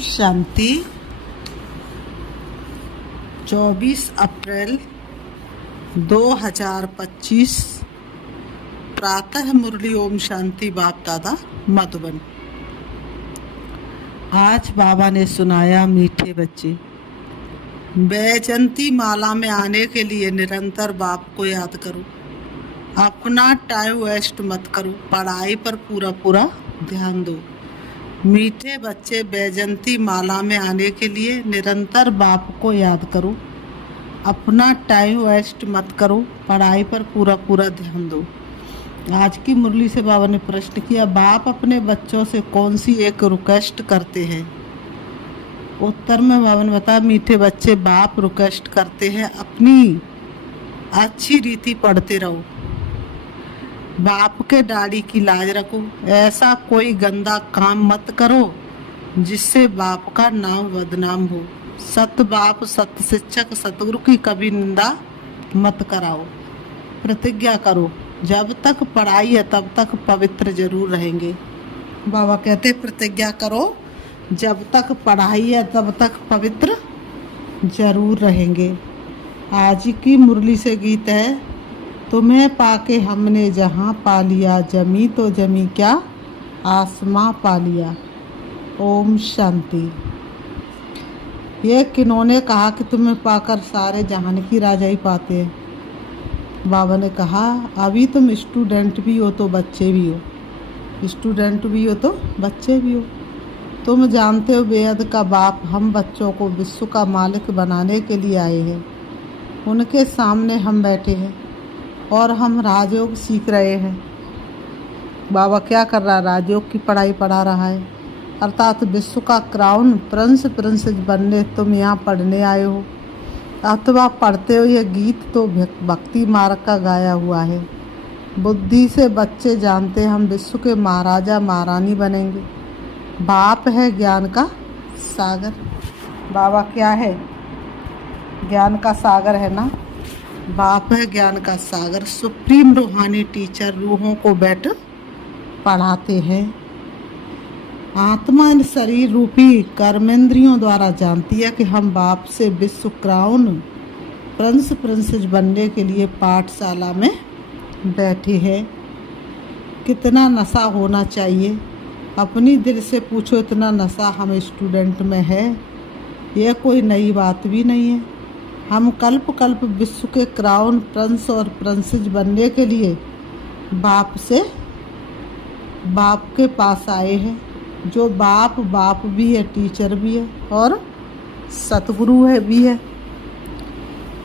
शांति। 24 अप्रैल 2025 प्रातः मुरली ओम शांति बाप दादा मधुबन। आज बाबा ने सुनाया, मीठे बच्चे, बैजंती माला में आने के लिए निरंतर बाप को याद करो। अपना टाइम वेस्ट मत करो, पढ़ाई पर पूरा ध्यान दो। मीठे बच्चे, बैजंती माला में आने के लिए निरंतर बाप को याद करो। अपना टाइम वेस्ट मत करो, पढ़ाई पर पूरा ध्यान दो। आज की मुरली से बाबा ने प्रश्न किया, बाप अपने बच्चों से कौन सी एक रिक्वेस्ट करते हैं? उत्तर में बाबा ने बताया, मीठे बच्चे, बाप रिक्वेस्ट करते हैं अपनी अच्छी रीति पढ़ते रहो, बाप के दाढ़ी की लाज रखो, ऐसा कोई गंदा काम मत करो जिससे बाप का नाम बदनाम हो। सत बाप, सत शिक्षक, सतगुरु की कभी निंदा मत कराओ। प्रतिज्ञा करो, जब तक पढ़ाई है तब तक पवित्र जरूर रहेंगे। बाबा कहते, प्रतिज्ञा करो, जब तक पढ़ाई है तब तक पवित्र जरूर रहेंगे। आज की मुरली से गीत है, तुम्हें पाके हमने जहाँ पा लिया, जमी तो जमी क्या आसमां पा लिया। ओम शांति। ये किन्होंने कहा कि तुम्हें पाकर सारे जहान की राजाई पाते हैं? बाबा ने कहा, अभी तुम स्टूडेंट भी हो तो बच्चे भी हो, स्टूडेंट भी हो तो बच्चे भी हो। तुम जानते हो, बेहद का बाप हम बच्चों को विश्व का मालिक बनाने के लिए आए हैं। उनके सामने हम बैठे हैं और हम राजयोग सीख रहे हैं। बाबा क्या कर रहा है? राजयोग की पढ़ाई पढ़ा रहा है, अर्थात विश्व का क्राउन प्रिंसेस बनने तुम यहाँ पढ़ने आए हो। अब तो आप पढ़ते हो, ये गीत तो भक्ति मार्ग का गाया हुआ है। बुद्धि से बच्चे जानते हैं हम विश्व के महाराजा महारानी बनेंगे। बाप है ज्ञान का सागर। बाबा क्या है? ज्ञान का सागर है ना। बाप है ज्ञान का सागर, सुप्रीम रूहानी टीचर रूहों को बैठ पढ़ाते हैं। आत्मा इन शरीर रूपी कर्मेंद्रियों द्वारा जानती है कि हम बाप से विश्व क्राउन प्रिंसेस बनने के लिए पाठशाला में बैठे हैं। कितना नशा होना चाहिए? अपनी दिल से पूछो, इतना नशा हम स्टूडेंट में है? यह कोई नई बात भी नहीं है। हम कल्प विश्व के क्राउन प्रिंस और प्रिंसेस बनने के लिए बाप के पास आए हैं। जो बाप भी है, टीचर भी है और सतगुरु है भी है।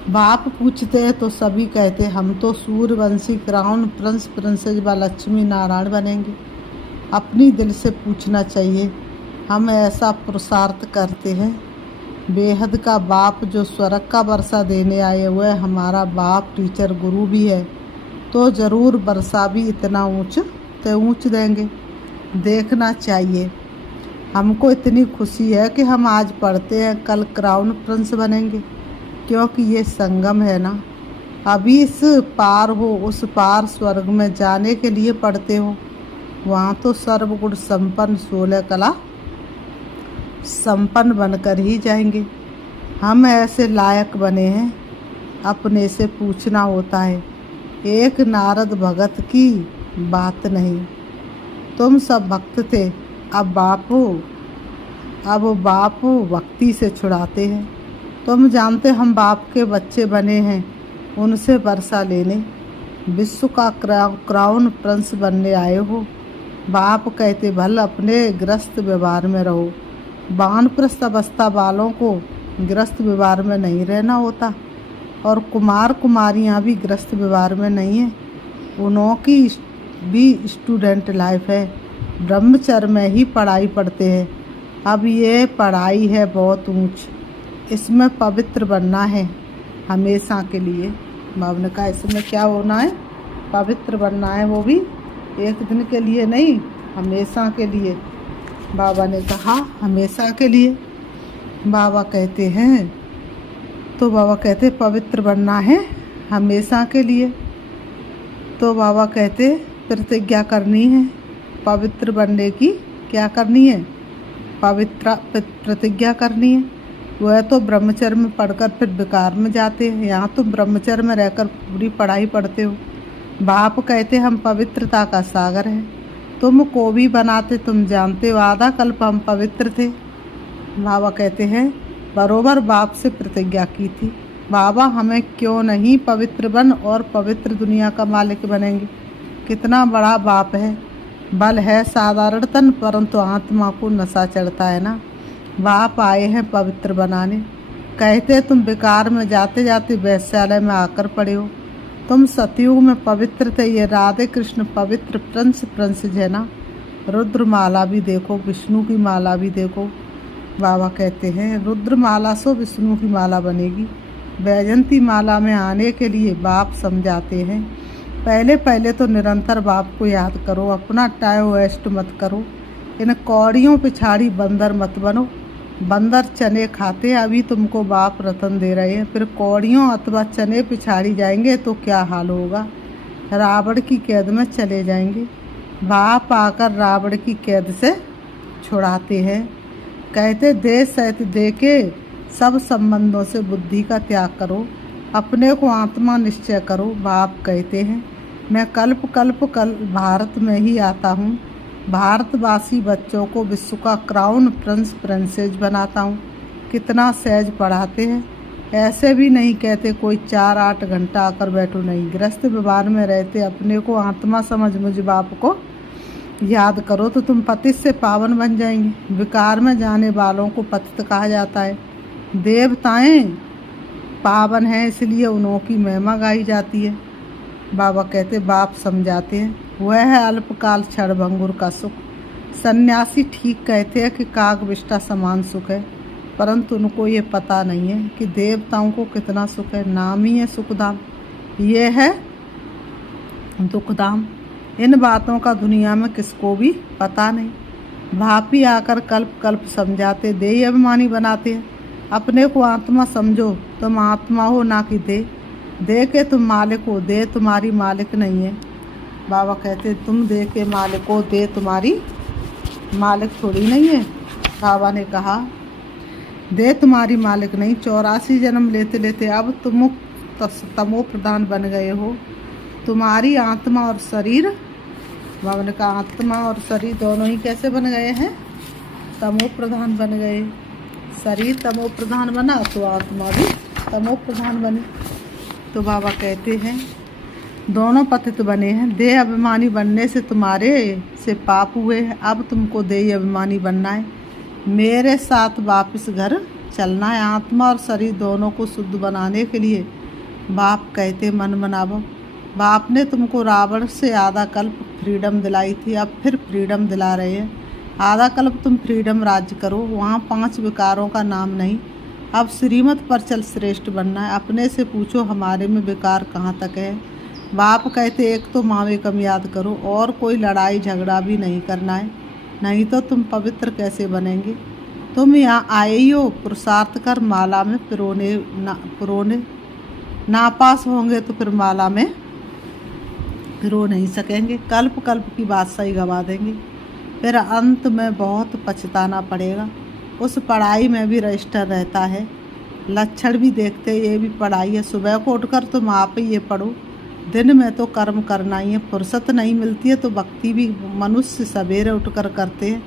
बाप पूछते हैं तो सभी कहते हैं, हम तो सूर्यवंशी क्राउन प्रिंसेस व लक्ष्मी नारायण बनेंगे। अपनी दिल से पूछना चाहिए, हम ऐसा पुरुषार्थ करते हैं। बेहद का बाप जो स्वर्ग का वर्षा देने आए हुए, हमारा बाप टीचर गुरु भी है, तो ज़रूर वर्षा भी इतना ऊंच देंगे। देखना चाहिए। हमको इतनी खुशी है कि हम आज पढ़ते हैं, कल क्राउन प्रिंस बनेंगे, क्योंकि ये संगम है ना। अभी इस पार हो उस पार स्वर्ग में जाने के लिए पढ़ते हो। वहाँ तो सर्वगुण संपन्न 16 कला संपन्न बनकर ही जाएंगे। हम ऐसे लायक बने हैं, अपने से पूछना होता है। एक नारद भगत की बात नहीं, तुम सब भक्त थे, अब बापू भक्ति से छुड़ाते हैं। तुम जानते हम बाप के बच्चे बने हैं, उनसे वर्षा लेने विश्व का क्राउन प्रिंस बनने आए हो। बाप कहते, भल अपने गृहस्थ व्यवहार में रहो। वानप्रस्थ अवस्था वालों को गृहस्थ व्यवहार में नहीं रहना होता, और कुमार कुमारियाँ भी गृहस्थ व्यवहार में नहीं है। उन्हों की भी स्टूडेंट लाइफ है, ब्रह्मचर्य में ही पढ़ाई पढ़ते हैं। अब ये पढ़ाई है बहुत ऊंच, इसमें पवित्र बनना है हमेशा के लिए। बाबा ने कहा, इसमें क्या होना है? पवित्र बनना है, वो भी एक दिन के लिए नहीं, हमेशा के लिए। बाबा ने कहा, हमेशा के लिए। बाबा कहते हैं, तो बाबा कहते पवित्र बनना है हमेशा के लिए। तो बाबा कहते प्रतिज्ञा करनी है पवित्र बनने की। क्या करनी है? पवित्र प्रतिज्ञा करनी है। वह तो ब्रह्मचर्य में पढ़कर फिर विकार में जाते हैं, यहाँ तुम ब्रह्मचर्य में रहकर पूरी पढ़ाई पढ़ते हो। बाप कहते हम पवित्रता का सागर है, तुम को भी बनाते, तुम जानते हो आधा कल्प हम पवित्र थे। बाबा कहते हैं बरोबर बाप से प्रतिज्ञा की थी, बाबा हमें क्यों नहीं पवित्र बन और पवित्र दुनिया का मालिक बनेंगे। कितना बड़ा बाप है, बल है साधारण तन परंतु आत्मा को नशा चढ़ता है ना। बाप आए हैं पवित्र बनाने, कहते तुम विकार में जाते जाते वैश्यालय में आकर पड़े हो। तुम सतयुग में पवित्र थे, ये राधे कृष्ण पवित्र प्रिंस है ना। रुद्र माला भी देखो, विष्णु की माला भी देखो। बाबा कहते हैं रुद्र माला से विष्णु की माला बनेगी। वैजंती माला में आने के लिए बाप समझाते हैं पहले पहले तो निरंतर बाप को याद करो, अपना टाइम वेस्ट मत करो। इन कौड़ियों पिछाड़ी बंदर मत बनो। बंदर चने खाते, अभी तुमको बाप रतन दे रहे हैं, फिर कौड़ियों अथवा चने पिछाड़ी जाएंगे तो क्या हाल होगा। रावण की कैद में चले जाएंगे। बाप आकर रावण की कैद से छुड़ाते हैं। कहते देश सहित दे के सब संबंधों से बुद्धि का त्याग करो, अपने को आत्मा निश्चय करो। बाप कहते हैं मैं कल्प भारत में ही आता हूँ, भारतवासी बच्चों को विश्व का क्राउन प्रिंसेस बनाता हूँ। कितना सहज पढ़ाते हैं, ऐसे भी नहीं कहते कोई 4-8 घंटा आकर बैठो, नहीं। गृहस्थ व्यवहार में रहते अपने को आत्मा समझ मुझ बाप को याद करो तो तुम पतित से पावन बन जाएंगे। विकार में जाने वालों को पतित कहा जाता है। देवताएं पावन हैं इसलिए उन्हों की महिमा गाई जाती है। बाबा कहते बाप समझाते हैं वह है अल्पकाल क्षणभंगुर का सुख। सन्यासी ठीक कहते हैं कि काग विष्टा समान सुख है, परंतु उनको ये पता नहीं है कि देवताओं को कितना सुख है। नाम ही है सुखधाम, ये है दुखधाम। इन बातों का दुनिया में किसको भी पता नहीं। भापी आकर कल्प कल्प समझाते, देह अभिमानी बनाते हैं। अपने को आत्मा समझो, तुम आत्मा हो ना कि दे के तुम मालिक हो, दे तुम्हारी मालिक नहीं है। बाबा कहते तुम दे के मालिक हो, दे तुम्हारी मालिक थोड़ी नहीं है। बाबा ने कहा दे तुम्हारी मालिक नहीं। 84 जन्म लेते लेते अब तुम तमो प्रधान बन गए हो। तुम्हारी आत्मा और शरीर, बाबा ने कहा आत्मा और शरीर दोनों ही कैसे बन गए हैं, तमो प्रधान बन गए। शरीर तमो प्रधान बना तो आत्मा भी तमो प्रधान बने। तो बाबा कहते हैं दोनों पतित बने हैं। देह अभिमानी बनने से तुम्हारे से पाप हुए हैं, अब तुमको देह अभिमानी बनना है, मेरे साथ वापस घर चलना है। आत्मा और शरीर दोनों को शुद्ध बनाने के लिए बाप कहते मन बनावो। बाप ने तुमको रावण से आधा कल्प फ्रीडम दिलाई थी, अब फिर फ्रीडम दिला रहे हैं। आधा कल्प तुम फ्रीडम राज्य करो, वहाँ 5 विकारों का नाम नहीं। अब श्रीमत पर चल श्रेष्ठ बनना है। अपने से पूछो हमारे में विकार कहाँ तक है। बाप कहते एक तो मावे कम याद करो और कोई लड़ाई झगड़ा भी नहीं करना है, नहीं तो तुम पवित्र कैसे बनेंगे। तुम यहाँ आए ही हो पुरुषार्थ कर, माला में पुरोने नापास होंगे तो फिर माला में पिरो नहीं सकेंगे। कल्प कल्प की बात सही गवा देंगे, फिर अंत में बहुत पछताना पड़ेगा। उस पढ़ाई में भी रजिस्टर रहता है, लक्षण भी देखते, ये भी पढ़ाई है। सुबह को उठकर तुम आप ही ये पढ़ो, दिन में तो कर्म करना ही है। फुर्सत नहीं मिलती है तो भक्ति भी मनुष्य सवेरे उठकर करते हैं,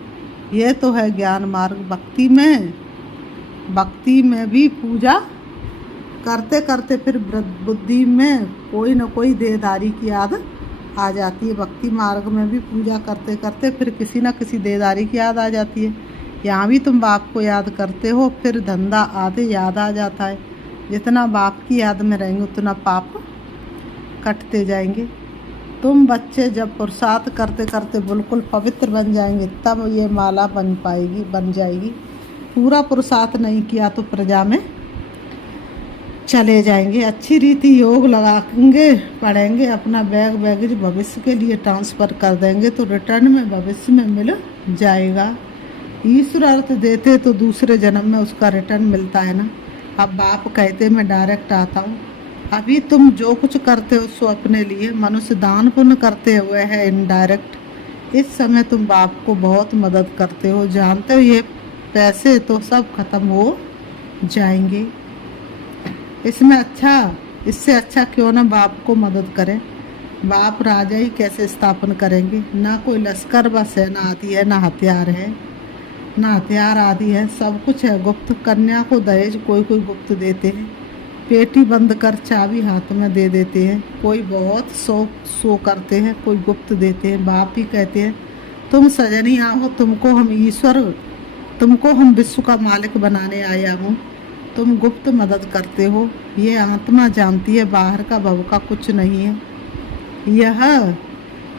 ये तो है ज्ञान मार्ग। भक्ति में भी पूजा करते करते फिर बुद्धि में कोई न कोई देहधारी की याद आ जाती है। भक्ति मार्ग में भी पूजा करते करते फिर किसी न किसी देहधारी की याद आ जाती है। यहाँ भी तुम बाप को याद करते हो, फिर धंधा आधे याद आ जाता है। जितना बाप की याद में रहेंगे उतना पाप कटते जाएंगे। तुम बच्चे जब पुरुषार्थ करते करते बिल्कुल पवित्र बन जाएंगे तब ये माला बन जाएगी। पूरा पुरुषार्थ नहीं किया तो प्रजा में चले जाएंगे। अच्छी रीति योग लगाएंगे, पढ़ेंगे, अपना बैगेज भविष्य के लिए ट्रांसफ़र कर देंगे तो रिटर्न में भविष्य में मिल जाएगा। ईश्वर अर्थ देते तो दूसरे जन्म में उसका रिटर्न मिलता है ना। अब बाप कहते मैं डायरेक्ट आता हूँ। अभी तुम जो कुछ करते हो सो अपने लिए, मनुष्य दान पुण्य करते हुए है इनडायरेक्ट। इस समय तुम बाप को बहुत मदद करते हो, जानते हो ये पैसे तो सब खत्म हो जाएंगे। इससे अच्छा क्यों ना बाप को मदद करें। बाप राजा ही कैसे स्थापन करेंगे। ना कोई लश्कर व सेना आती है, ना हथियार है, ना हथियार आदि है, सब कुछ है गुप्त। कन्या को दहेज कोई कोई गुप्त देते हैं, पेटी बंद कर चाबी हाथ में दे देते हैं। कोई बहुत सो करते हैं, कोई गुप्त देते हैं। बाप ही कहते हैं तुम सजनी आओ, तुमको हम विश्व का मालिक बनाने आया हूँ। तुम गुप्त मदद करते हो, ये आत्मा जानती है, बाहर का भव का कुछ नहीं है। यह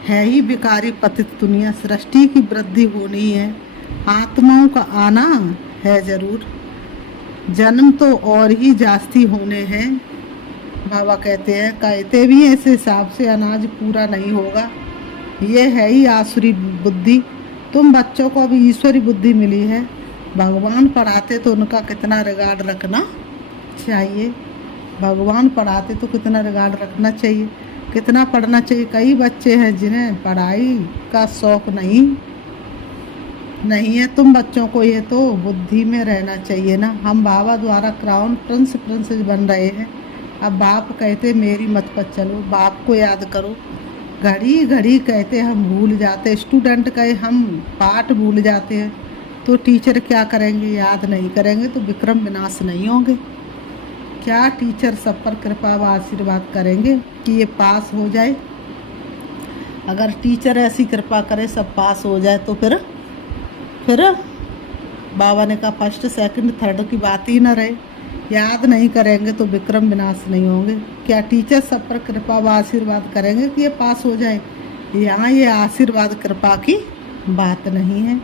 है ही विकारी पतित दुनिया, सृष्टि की वृद्धि होनी है, आत्माओं का आना है जरूर, जन्म तो और ही जास्ती होने हैं। बाबा कहते भी हैं इस हिसाब से अनाज पूरा नहीं होगा। ये है ही आसुरी बुद्धि। तुम बच्चों को अभी ईश्वरी बुद्धि मिली है। भगवान पढ़ाते तो उनका कितना रिगार्ड रखना चाहिए। भगवान पढ़ाते तो कितना रिगार्ड रखना चाहिए, कितना पढ़ना चाहिए। कई बच्चे हैं जिन्हें पढ़ाई का शौक नहीं है। तुम बच्चों को ये तो बुद्धि में रहना चाहिए ना। हम बाबा द्वारा क्राउन प्रिंसेस बन रहे हैं। अब बाप कहते मेरी मत पर चलो, बाप को याद करो। घड़ी घड़ी कहते हम भूल जाते, स्टूडेंट कहे हम पाठ भूल जाते हैं, तो टीचर क्या करेंगे? याद नहीं करेंगे तो विक्रम विनाश नहीं होंगे। क्या टीचर सब पर कृपा व आशीर्वाद करेंगे कि ये पास हो जाए? अगर टीचर ऐसी कृपा करे सब पास हो जाए तो फिर बाबा ने कहा फर्स्ट सेकंड थर्ड की बात ही ना रहे। याद नहीं करेंगे तो विक्रम विनाश नहीं होंगे। क्या टीचर सब पर कृपा व आशीर्वाद करेंगे कि ये पास हो जाए? यहाँ ये आशीर्वाद कृपा की बात नहीं है।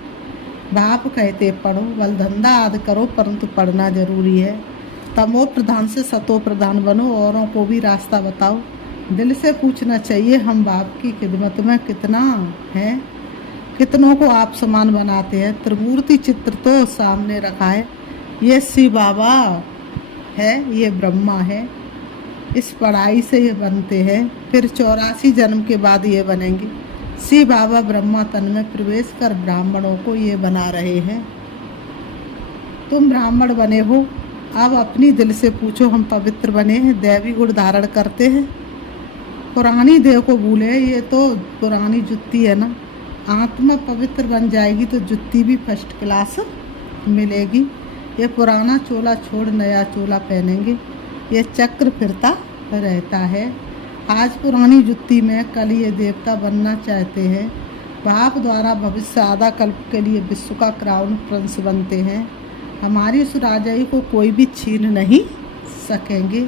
बाप कहते पढ़ो, बल धंधा आदि करो, परंतु पढ़ना जरूरी है। तमो प्रधान से सतो प्रधान बनो, औरों को भी रास्ता बताओ। दिल से पूछना चाहिए हम बाप की खिदमत में कितना है, कितनों को आप समान बनाते हैं। त्रिमूर्ति चित्र तो सामने रखा है, ये शिव बाबा है, ये ब्रह्मा है। इस पढ़ाई से ये बनते हैं, फिर 84 जन्म के बाद ये बनेंगे। शिव बाबा ब्रह्मा तन में प्रवेश कर ब्राह्मणों को ये बना रहे हैं। तुम ब्राह्मण बने हो, अब अपनी दिल से पूछो हम पवित्र बने हैं, दैवी गुण धारण करते हैं। पुरानी देह को भूले, ये तो पुरानी जुत्ती है ना। आत्मा पवित्र बन जाएगी तो जुत्ती भी फर्स्ट क्लास मिलेगी। ये पुराना चोला छोड़ नया चोला पहनेंगे, ये चक्र फिरता रहता है। आज पुरानी जुत्ती में, कल ये देवता बनना चाहते हैं। बाप द्वारा भविष्य आधा कल्प के लिए विश्व का क्राउन प्रिंस बनते हैं। हमारी उस राजाई को कोई भी छीन नहीं सकेंगे।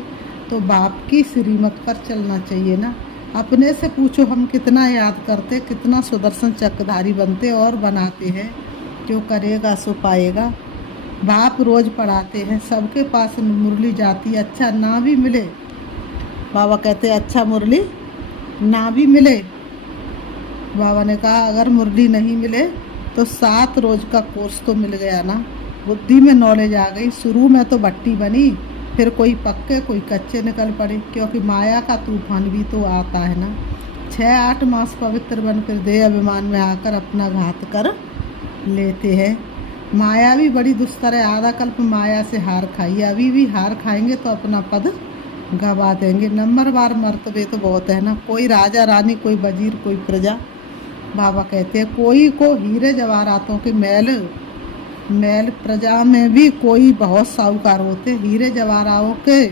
तो बाप की श्रीमत पर चलना चाहिए ना। अपने से पूछो हम कितना याद करते, कितना सुदर्शन चक्रधारी बनते और बनाते हैं। जो करेगा सो पाएगा। बाप रोज पढ़ाते हैं, सबके पास मुरली जाती है। अच्छा ना भी मिले, बाबा कहते अच्छा मुरली ना भी मिले। बाबा ने कहा अगर मुरली नहीं मिले तो 7 रोज का कोर्स तो मिल गया ना। बुद्धि में नॉलेज आ गई। शुरू में तो भट्टी बनी, फिर कोई पक्के कोई कच्चे निकल पड़े, क्योंकि माया का तूफान भी तो आता है ना। 6-8 मास पवित्र बन फिर देह अभिमान में आकर अपना घात कर लेते हैं। माया भी बड़ी दुस्तर है। आधा कल्प माया से हार खाई, अभी भी हार खाएंगे तो अपना पद गवा देंगे। नंबरवार मर्तबे तो बहुत है ना। कोई राजा रानी, कोई वजीर, कोई प्रजा। बाबा कहते हैं कोई को हीरे जवाहरातों के मैल प्रजा में भी कोई बहुत साहूकार होते। हीरे जवाहरातों के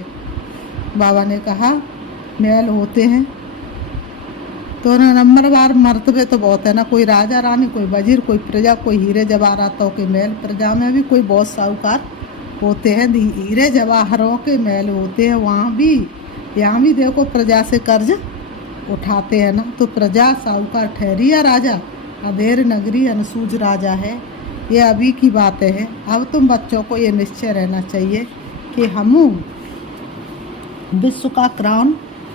बाबा ने कहा मैल होते हैं। तो नंबरवार मर्तबे तो बहुत है ना। कोई राजा रानी, कोई वजीर, कोई प्रजा, कोई हीरे जवाहरातों के मैल। प्रजा में भी कोई बहुत साहूकार होते हैं, हीरे जवाहरों के मैल होते हैं। यहाँ भी देखो प्रजा से कर्ज उठाते हैं ना। तो प्रजा साहूकार ठहरी या राजा? अधेर नगरी अनसूज राजा है। ये अभी की बातें हैं। अब तुम बच्चों को ये निश्चय रहना चाहिए कि हम विश्व का क्राउन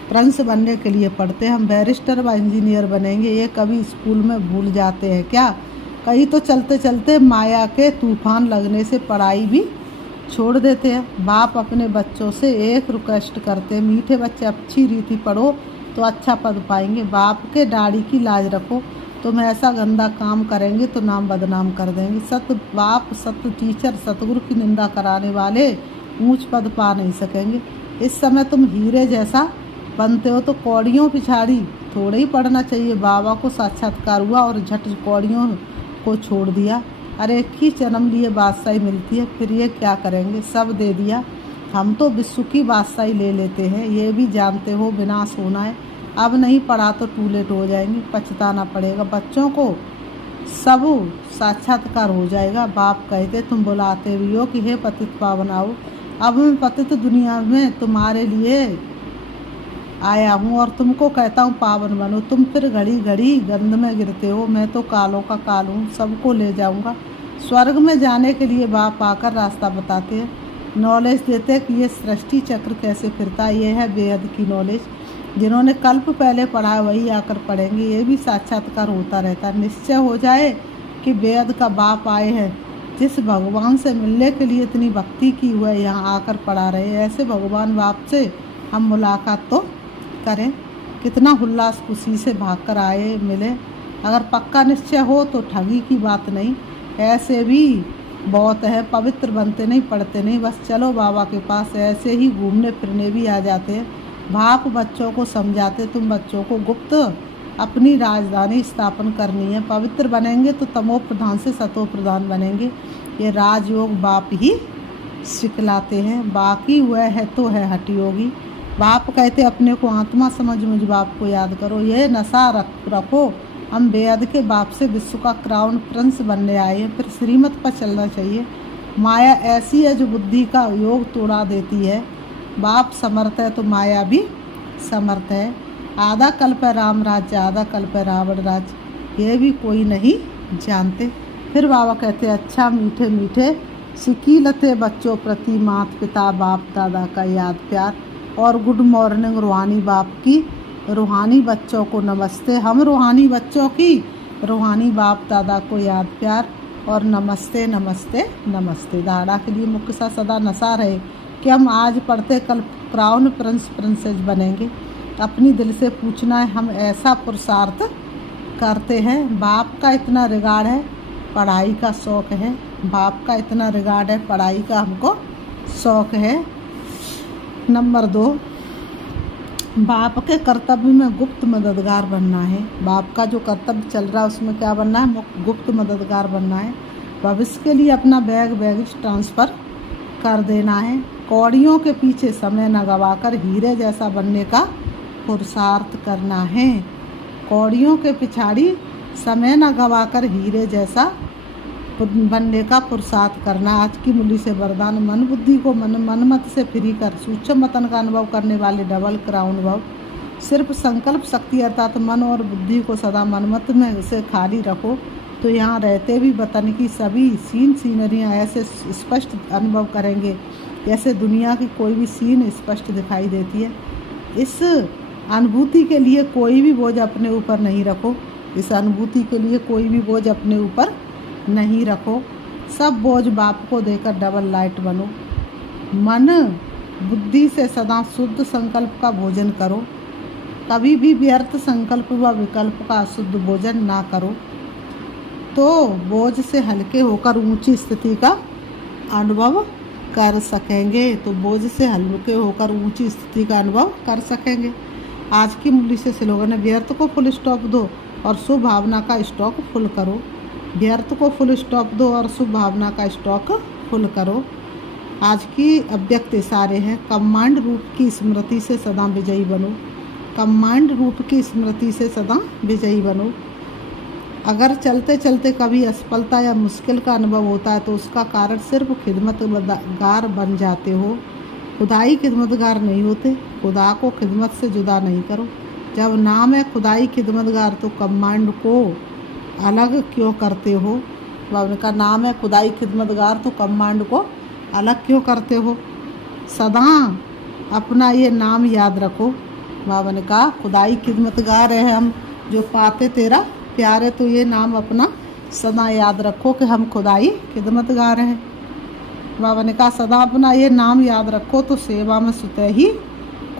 प्रिंस बनने के लिए पढ़ते हैं। हम बैरिस्टर व इंजीनियर बनेंगे, ये कभी स्कूल में भूल जाते हैं क्या? कहीं तो चलते चलते माया के तूफान लगने से पढ़ाई भी छोड़ देते हैं। बाप अपने बच्चों से एक रिक्वेस्ट करते हैं, मीठे बच्चे अच्छी रीति पढ़ो तो अच्छा पद पाएंगे। बाप के दाढ़ी की लाज रखो, तुम ऐसा गंदा काम करेंगे तो नाम बदनाम कर देंगे। सत बाप, सत टीचर, सतगुरु की निंदा कराने वाले ऊंच पद पा नहीं सकेंगे। इस समय तुम हीरे जैसा बनते हो तो कौड़ियों पिछाड़ी थोड़े ही पढ़ना चाहिए। बाबा को साक्षात्कार हुआ और झट कौड़ियों को छोड़ दिया। अरे एक ही जन्म लिए बादशाही मिलती है, फिर ये क्या करेंगे, सब दे दिया। हम तो विश्व की बादशाही ले लेते हैं, ये भी जानते हो विनाश होना है। अब नहीं पढ़ा तो टूलेट हो जाएंगे, पछताना पड़ेगा। बच्चों को सब साक्षात्कार हो जाएगा। बाप कहते तुम बुलाते भी हो कि हे पतित पावन आओ। अब मैं पतित दुनिया में तुम्हारे लिए आया हूँ और तुमको कहता हूँ पावन बनो। तुम फिर घड़ी घड़ी गंध में गिरते हो। मैं तो कालों का काल हूँ, सबको ले जाऊँगा। स्वर्ग में जाने के लिए बाप आकर रास्ता बताते हैं, नॉलेज देते हैं कि ये सृष्टि चक्र कैसे फिरता है। ये है बेहद की नॉलेज। जिन्होंने कल्प पहले पढ़ा वही आकर पढ़ेंगे। ये भी साक्षात्कार होता रहता है। निश्चय हो जाए कि बेहद का बाप आए हैं। जिस भगवान से मिलने के लिए इतनी भक्ति की हुआ है यहाँ आकर पढ़ा रहे हैं। ऐसे भगवान बाप से हम मुलाकात तो करें। कितना उल्लास खुशी से भागकर आए मिले। अगर पक्का निश्चय हो तो ठगी की बात नहीं, ऐसे भी बहुत है। पवित्र बनते नहीं, पढ़ते नहीं, बस चलो बाबा के पास। ऐसे ही घूमने फिरने भी आ जाते हैं। बाप बच्चों को समझाते, तुम बच्चों को गुप्त अपनी राजधानी स्थापन करनी है। पवित्र बनेंगे तो तमो प्रधान से सतो प्रधान बनेंगे। ये राजयोग बाप ही सिखलाते हैं, बाकी वह है तो है हठ योगी। बाप कहते अपने को आत्मा समझ, मुझ बाप को याद करो। ये नशा रखो। हम बेअद के बाप से विश्व का क्राउन प्रिंस बनने आए हैं, फिर श्रीमत पर चलना चाहिए। माया ऐसी है जो बुद्धि का योग तोड़ा देती है। बाप समर्थ है तो माया भी समर्थ है। आधा कल्प है राम राज्य, आधा कल्प है रावण राज्य, ये भी कोई नहीं जानते। फिर बाबा कहते अच्छा मीठे मीठे सिकीलते बच्चों प्रति माता पिता बाप दादा का याद प्यार। और गुड मॉर्निंग रूहानी बाप की, रूहानी बच्चों को नमस्ते। हम रूहानी बच्चों की रूहानी बाप दादा को याद प्यार और नमस्ते नमस्ते नमस्ते। धारणा के लिए मुख्य सा सदा नशा रहे कि हम आज पढ़ते कल क्राउन प्रिंस प्रिंसेस बनेंगे। अपनी दिल से पूछना है हम ऐसा पुरुषार्थ करते हैं। बाप का इतना रिगार्ड है, पढ़ाई का शौक़ है। बाप का इतना रिगार्ड है, पढ़ाई का हमको शौक़ है। नंबर 2, बाप के कर्तव्य में गुप्त मददगार बनना है। बाप का जो कर्तव्य चल रहा है उसमें क्या बनना है, गुप्त मददगार बनना है। भविष्य के लिए अपना बैगेज ट्रांसफ़र कर देना है। कौड़ियों के पीछे समय न गवाकर हीरे जैसा बनने का पुरुषार्थ करना है। कौड़ियों के पिछाड़ी समय न गवाकर हीरे जैसा बनने का पुरुषार्थ करना। आज की मुरली से वरदान, मन बुद्धि को मनमत से फ्री कर सूक्ष्म मतन का अनुभव करने वाले डबल क्राउन भाव। सिर्फ संकल्प शक्ति अर्थात मन और बुद्धि को सदा मनमत में से खाली रखो तो यहाँ रहते भी वतन की सभी सीनरियाँ ऐसे स्पष्ट अनुभव करेंगे जैसे दुनिया की कोई भी सीन स्पष्ट दिखाई देती है। इस अनुभूति के लिए कोई भी बोझ अपने ऊपर नहीं रखो। इस अनुभूति के लिए कोई भी बोझ अपने ऊपर नहीं रखो। सब बोझ बाप को देकर डबल लाइट बनो। मन बुद्धि से सदा शुद्ध संकल्प का भोजन करो। कभी भी व्यर्थ संकल्प व विकल्प का अशुद्ध भोजन ना करो तो बोझ से हल्के होकर ऊंची स्थिति का अनुभव कर सकेंगे। तो बोझ से हल्के होकर ऊंची स्थिति का अनुभव कर सकेंगे। आज की मुरली से स्लोगन है, व्यर्थ को फुल स्टॉप दो और शुभ भावना का स्टॉक फुल करो। व्यर्थ को फुल स्टॉप दो और शुभ भावना का स्टॉक फुल करो। आज की अव्यक्त इशारे हैं, कमांड रूप की स्मृति से सदा विजयी बनो। कमांड रूप की स्मृति से सदा विजयी बनो। अगर चलते चलते कभी असफलता या मुश्किल का अनुभव होता है तो उसका कारण सिर्फ खिदमतगार बन जाते हो। खुदाई खिदमतगार नहीं होते। खुदा को खिदमत से जुदा नहीं करो। जब नाम है खुदाई खिदमतगार तो कमांड को अलग क्यों करते हो। बाबा का नाम है खुदाई खिदमतगार तो कमांड को अलग क्यों करते हो। सदा अपना ये नाम याद रखो। बाबा ने कहा खुदाई खिदमतगार है हम जो पाते तेरा प्यार है, तो ये नाम अपना सदा याद रखो कि हम खुदाई खिदमतगार हैं। बाबा ने कहा सदा अपना ये नाम याद रखो तो सेवा में स्वतः ही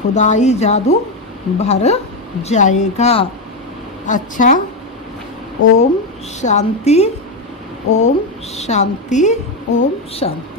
खुदाई जादू भर जाएगा। अच्छा, ओम शांति, ओम शांति, ओम शांति।